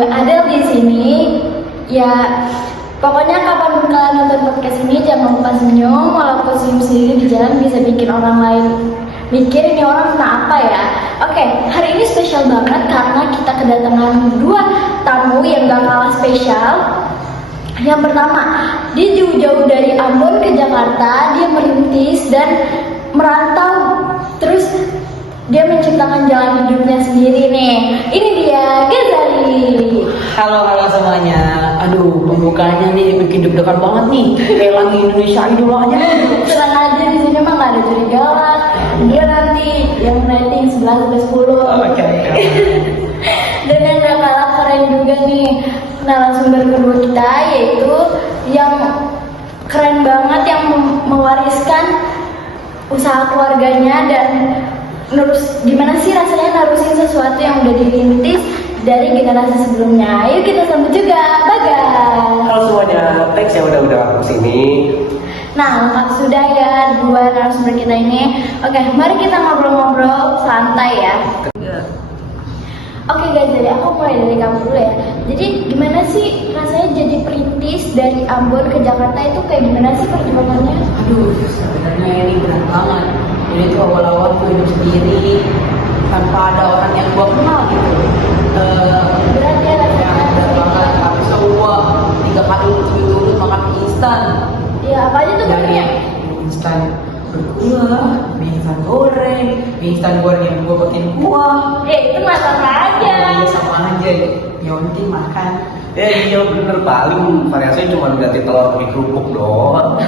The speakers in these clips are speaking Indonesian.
gue Adel di sini. Ya, pokoknya kapan kalian nonton podcast ini jangan lupa senyum. Walaupun senyum sendiri di jalan bisa bikin orang lain mikir ini orang kena apa ya. Oke, hari ini spesial banget karena kita kedatangan dua tamu yang gak kalah spesial. Yang pertama, dia jauh-jauh dari Ambon ke Jakarta. Dia merintis dan merantau, terus dia menciptakan jalan hidupnya sendiri nih. Ini dia, Ghazali. Halo semuanya. Aduh, pembukaannya nih bikin deg-degan banget nih. Kayak lagi Indonesia Idol aja nih. Tenang aja, di sini mah nggak ada curigaan. Dia nanti yang rating 11/10. Oke. Dan yang gak kalah keren juga nih narasumber kedua kita, yaitu yang keren banget, yang mewariskan usaha keluarganya dan gimana sih rasanya narusin sesuatu yang udah dirintis dari generasi sebelumnya. Ayo kita sambut juga Bagas. Halo semuanya, thanks ya udah aku sini. Nah, lengkap sudah ya dua narasumber kita ini. Oke, mari kita ngobrol-ngobrol santai ya. Oke guys, jadi aku mulai dari kamu dulu ya. Jadi gimana sih rasanya jadi perintis dari Ambon ke Jakarta itu kayak gimana sih perjuangannya? Aduh, sebenarnya ini berat banget. Jadi itu awal-awal gue hidup sendiri tanpa ada orang yang gue kenal gitu. Berat ya rasanya. Berat banget. Tapi semua 3 kali seminggu makan mie instan. Ya apa aja tuh namanya? Mie instan berkuah, mie instan goreng, mie instan goreng yang gue pakai kuah. Itu masak aja. Iya sama aja. Yang penting makan. Iya bener, paling variasinya cuma ganti telur pakai kerupuk doang.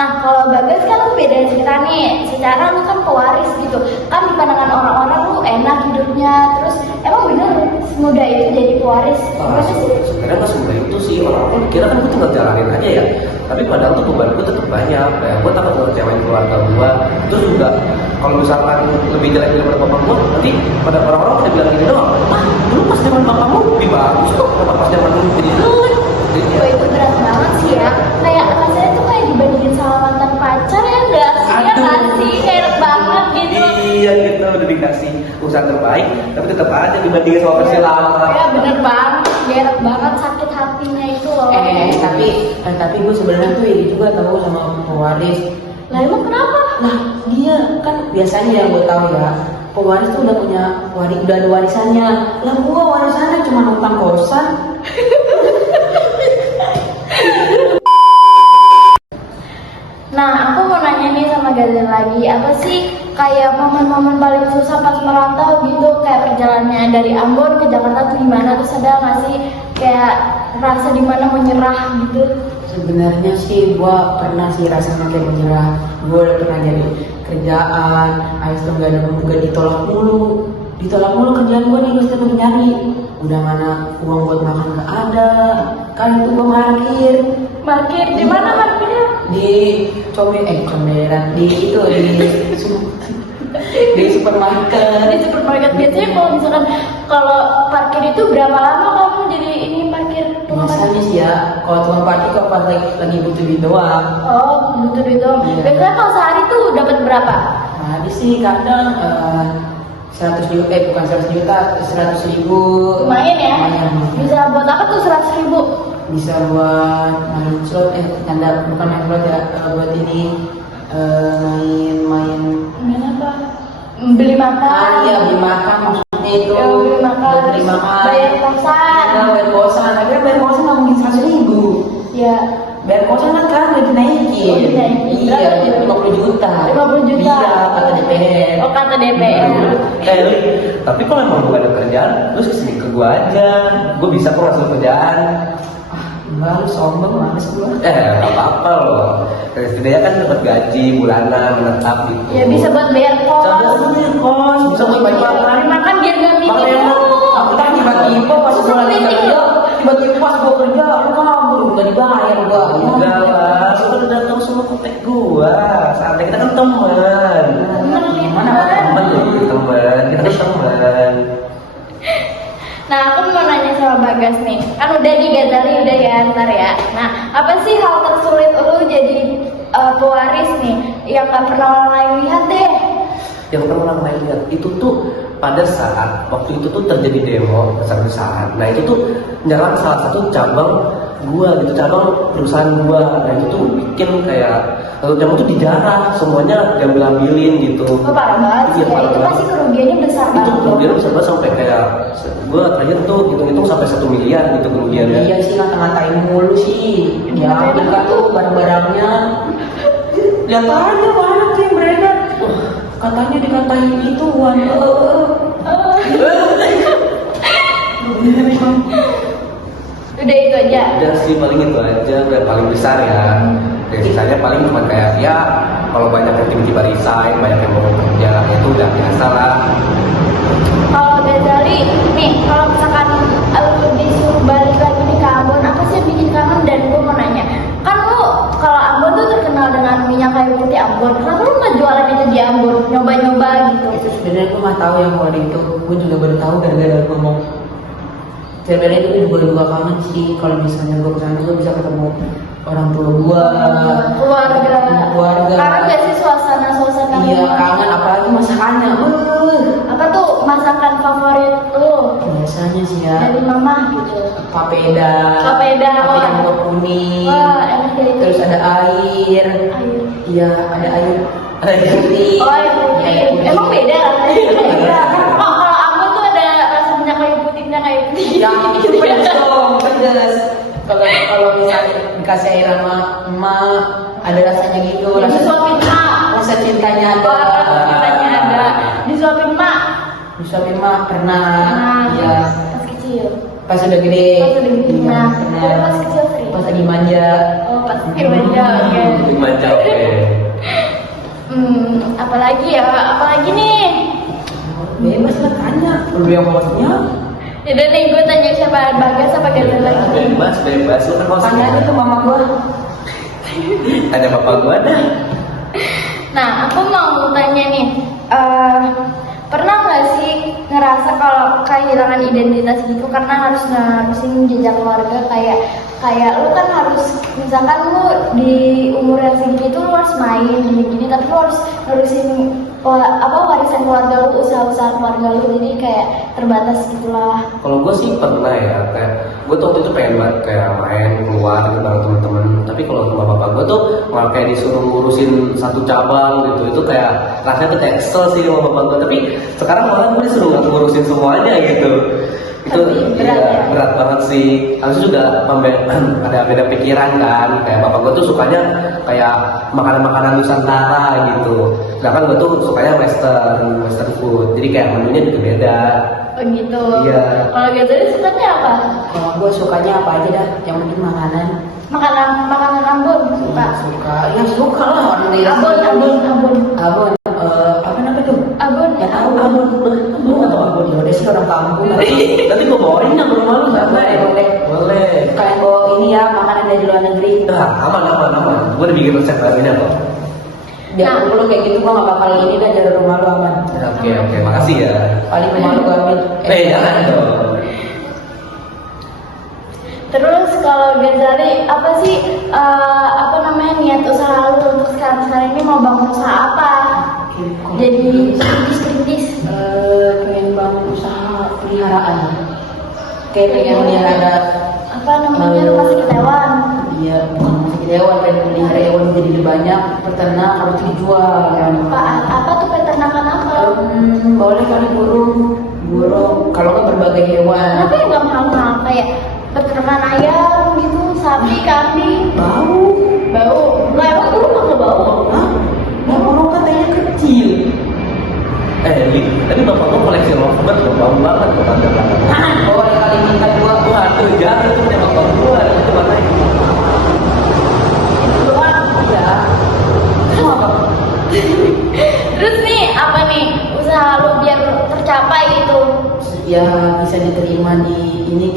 Nah, kalau Bagas kan lu beda cerita nih. Secara lu kan pewaris gitu. Kan di pandangan orang-orang lu enak hidupnya. Terus emang bener semudah itu jadi pewaris? Gimana sih? Sebenarnya nggak semudah itu sih, orang-orang kira kan gue tinggal jalanin aja ya. Tapi padahal tuh beban gue tetap banyak. Kayak gue takut ngecewain keluarga gue. Terus juga kalau misalkan lebih jelek daripada bapak gue, nanti pada orang-orang pada bilang gini doang. Dulu pas zaman bapakmu lebih bagus kok. Kenapa pas zaman dulu jadi jelek? Wah, itu berat banget sih ya. Kayak rasanya tuh kayak dibandingin sama mantan pacar ya enggak sih? Ya nggak sih? Kayak enak banget gitu. Iya gitu, udah dikasih usaha terbaik, tapi tetap aja dibandingin sama versi lama. Ya bener banget, gak enak banget sakit hatinya itu loh. Tapi gue sebenarnya tuh ini juga tahu sama pewaris. Lah emang kenapa? Nah dia kan biasanya yang gue tahu ya, pewaris tuh udah punya udah ada warisannya. Lah gue warisannya cuma utang kosan. Nah, aku mau nanya nih sama Ghazali lagi, apa sih kayak momen-momen paling susah pas merantau gitu, kayak perjalanannya dari Ambon ke Jakarta tuh gimana? Terus ada nggak sih kayak rasa dimana menyerah gitu? Sebenarnya sih gue pernah sih rasanya kayak menyerah. Gue udah pernah jadi kerjaan, habis itu gak ditolak mulu kerjaan gue nih, gue setiap nyari. Udah mana uang buat makan gak ada, kan itu gue Parkir di mana parkirnya? di comberan di supermarket. Di supermarket biasanya kalau parkir itu berapa lama kamu jadi ini parkir tukang parkir? Biasanya sih ya, kalau tukang parkir kok pas lagi butuh duit doang. Oh, butuh itu. Iya. Biasanya kalau sehari tuh dapat berapa? Nah, di sini kadang 100 juta, bukan 100 juta, 100 ribu. Lumayan ya? Lumayan. Bisa buat apa tuh 100.000? Bisa buat main slot, bukan main slot ya, buat ini main Main apa? Beli makan. Iya, beli makan maksudnya itu. Ya, beli makan. Buat beli makan. Bayar kosan. Nah, bayar kosan. Akhirnya bayar kosan nggak mungkin 100 ribu. Ya. Bayar kosan kan sekarang udah dinaikin. Oh, dinaikin. Iya, Berapa jadi 50 juta. 50 juta. Iya, kata DPR. Oh, kata DPR. Li, tapi kalau emang gue ada kerjaan, lu kesini ke gue aja. Gue bisa kok ngasih kerjaan. Enggak, lu sombong, males gua. Gak apa-apa loh. Setidaknya kan dapat gaji bulanan menetap gitu. Ya bisa buat bayar kos. kos, bisa buat bayar Beli makan biar gak mikir. Makanya aku kan tiba-tiba pas gua lagi kerja, tiba-tiba pas gua kerja, aku kabur, gak dibayar gua. Enggak lah, lu kan udah tahu semua kontak gua. Saatnya kita kan teman. Gimana? Teman loh, teman. Kita kan teman. Nah, aku mau nanya sama Bagas nih. Kan udah di Ghazali udah ya ntar ya. Nah, apa sih hal tersulit lu jadi pewaris nih yang gak pernah orang lain lihat deh? Yang pernah orang lain lihat itu tuh pada saat waktu itu tuh terjadi demo besar-besaran. Nah itu tuh nyerang salah satu cabang gua gitu, cabang perusahaan gua. Nah itu tuh bikin kayak satu cabang tuh dijarah, semuanya diambil-ambilin gitu. Oh, parah banget sih, Iya, ya. parah Itu banget. pasti kerugiannya besar Itu banget. kemudian besar banget sampai kayak gua terakhir tuh hitung-hitung sampai 1 miliar gitu kerugiannya. Iya sih, ngata-ngatain mulu sih. Ya, mereka tuh barang-barangnya. Lihat aja banyak tuh yang beredar. Katanya dikatain itu Udah itu aja. Udah sih paling itu aja, udah paling besar ya. Dan sisanya paling cuma kayak ya kalau banyak yang tiba-tiba resign, banyak yang mau kerja, ya itu udah biasa lah. Kalau Ghazali, nih kalau misalkan lu disuruh balik lagi di Ambon, apa sih yang bikin kangen? Dan gue mau nanya, kan lu kalau Ambon tuh terkenal dengan minyak kayu putih Ambon. Kenapa lu nggak jualan itu di Ambon, nyoba-nyoba gitu? itu sebenarnya gue nggak tahu yang kalau itu. Gue juga baru tahu gara-gara ngomong. Sebenarnya itu juga kangen sih kalau misalnya gue kesana gue bisa ketemu orang tua gue, Keluarga. Kangen gak sih suasana Iya rumah? kangen, apalagi masakannya. Apa tuh masakan favorit lu Biasanya sih ya dari mama gitu? papeda, Papeda, wah. yang kuning, Wah, enak ya itu. terus ada air. Air. Iya ada air putih. Oh, air putih. Emang beda rasanya? Beda. Oh, kalau Ambon tuh ada rasa minyak kayu putih, minyak kayu putih. Yang itu pedas dong, pedas. Kalau misalnya dikasih air sama emak ada rasanya gitu. Disuapin mak. Rasa cintanya ada. Oh, rasa cintanya ada. Disuapin mak. Disuapin emak pernah. Nah, Iya. pas kecil. Pas udah gede. Pas udah gede. Iya, Nah, pernah. tapi pas kecil sering. Pas lagi manja. Oh, pas kecil aja. Oke. Gimana oke. Apalagi ya? Apalagi nih? Bebas lah tanya. Lu yang maksudnya? Yaudah nih, gue tanya siapa, Bagas apa Ghazali lagi? Bebas, lu kan Tanya aja hostnya. ke mama gua. Ada bapak gua dah. Nah, aku mau tanya nih, pernah nggak sih ngerasa kalau kehilangan identitas gitu karena harus nerusin jejak keluarga kayak lu kan harus misalkan lu di umur yang segini tuh lu harus main gini-gini tapi lu harus nerusin warisan keluarga lu, usaha-usaha keluarga lu, jadi kayak terbatas gitulah. Kalau gue sih pernah ya, kayak gue tuh waktu itu pengen banget kayak main keluar gitu bareng teman-teman. Tapi kalau sama bapak gue tuh malah kayak disuruh ngurusin satu cabang gitu, itu kayak rasanya tuh kayak kesel sih sama bapak gue. Tapi sekarang malah gue disuruh ngurusin semuanya gitu. Itu Tapi berat iya, ya? berat banget sih. Habis itu juga ada beda pikiran kan. Kayak bapak gue tuh sukanya kayak makanan-makanan Nusantara gitu. Sedangkan gue tuh sukanya western food. Jadi kayak menunya juga beda. Oh gitu. Iya. Kalau Ghazali sukanya apa? Kalau gua sukanya apa aja dah, yang penting makanan. Makanan Ambon suka. Suka, ya suka lah orang daerah Ambon, sini. Ambon. Abon, apa namanya tuh? Ambon. Ya tahu Abon. Lu nggak tahu Abon? Ya udah sih orang kampung. Nanti gue bawain yang ke rumah lu nggak? Boleh. Boleh. Kalian bawa ini ya makanan dari luar negeri. Nah, aman. Gue udah bikin resep lainnya kok. Biar lu kayak gitu gua nggak bakal ini dah dari rumah lu aman. Oke, makasih ya. Paling rumah lu gua ambil. Jangan dong. Terus kalau Ghazali apa sih niat usaha lu untuk sekarang ini mau bangun usaha apa? Jadi perintis. Pengen bangun usaha peliharaan. Kayak pengen melihara. Apa namanya rumah sakit hewan? Iya, bukan rumah sakit hewan, pengen melihara hewan jadi lebih banyak, peternak harus dijual kan. Apa tuh peternakan apa? Boleh kali burung, kalau nggak berbagai hewan. Kenapa ya nggak mahal-mahal kayak peternakan ayam gitu, sapi, kambing? Bau, Nggak emang burung nggak bau? hah? Nah, burung katanya kecil. Li, tadi bapak gue koleksi lovebird, bau banget kok tanda Nah, boleh kali minta gua. tuh jangan itu punya bapak gue, itu makanya. Itu doang. Ya, itu apa? Terus nih apa nih usaha lu biar tercapai itu? Ya bisa diterima di ini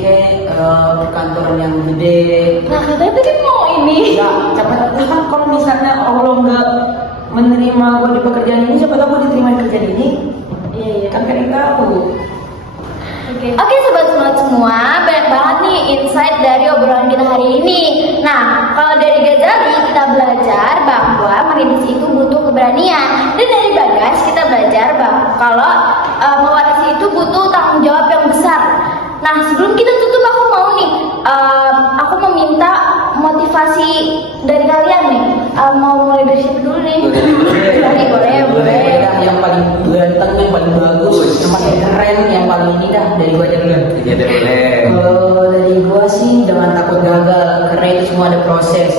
perkantoran yang gede. Nah katanya tadi mau ini. Ya, siapa tahu kan kalau misalnya Allah nggak menerima gua di pekerjaan ini, siapa tahu gua diterima di kerjaan ini. Iya. Kan kalian tahu. Oke sobat semua, banyak banget nih insight dari obrolan kita hari ini. Nah, kalau dari Ghazali kita belajar bahwa merintis itu butuh keberanian, dan dari Bagas kita belajar bahwa kalau mewarisi itu butuh tanggung jawab yang besar. Nah, sebelum kita tutup, aku mau nih, aku meminta motivasi dari kalian nih. Mau mulai dari siapa dulu nih? Boleh. Yang paling ganteng, yang paling bagus, yang paling keren, yang paling ini dah dari gua aja dulu. Iya deh, boleh. Kalau dari gua sih jangan takut gagal, karena itu semua ada proses.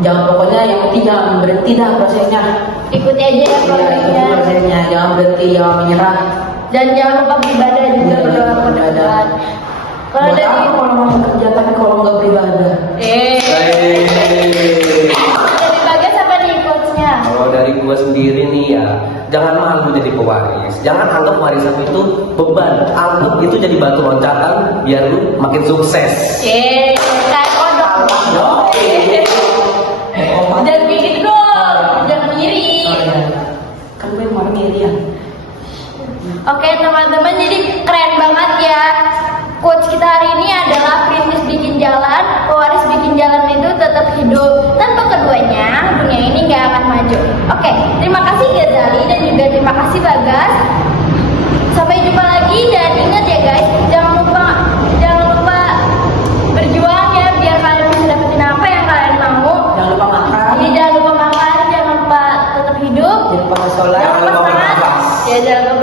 Jangan pokoknya yang penting jangan berhenti dah prosesnya. Ikuti aja ya Ya, ikuti prosesnya. prosesnya, jangan berhenti, jangan menyerah. Dan jangan lupa beribadah juga, Iya, berdoa kepada beribadah. Tuhan. Kalau Buat dari apa kalau mau kerja tapi kalau nggak beribadah? dari Bagas apa nih quotes-nya? Kalau dari gua sendiri nih ya, jangan malu jadi pewaris. Jangan anggap warisan itu beban. Anggap itu jadi batu loncatan biar lu makin sukses. Kayak kodok. Jangan kayak gitu dong, jangan iri. Kan gue mau ngiri ya. Oke teman-teman, jadi keren banget ya. Quotes kita hari ini adalah perintis bikin jalan, pewaris bikin jalan itu tetap hidup. Tanpa keduanya, dunia ini nggak akan maju. Oke, terima kasih Ghazali dan juga terima kasih Bagas. Sampai jumpa lagi dan ingat ya guys, jangan lupa berjuang ya biar kalian bisa dapetin apa yang kalian mau. Jangan lupa makan. Jadi jangan lupa makan, jangan lupa tetap hidup, Jangan lupa sholat. jangan lupa Jangan lupa semangat. bernafas. Ya jangan lupa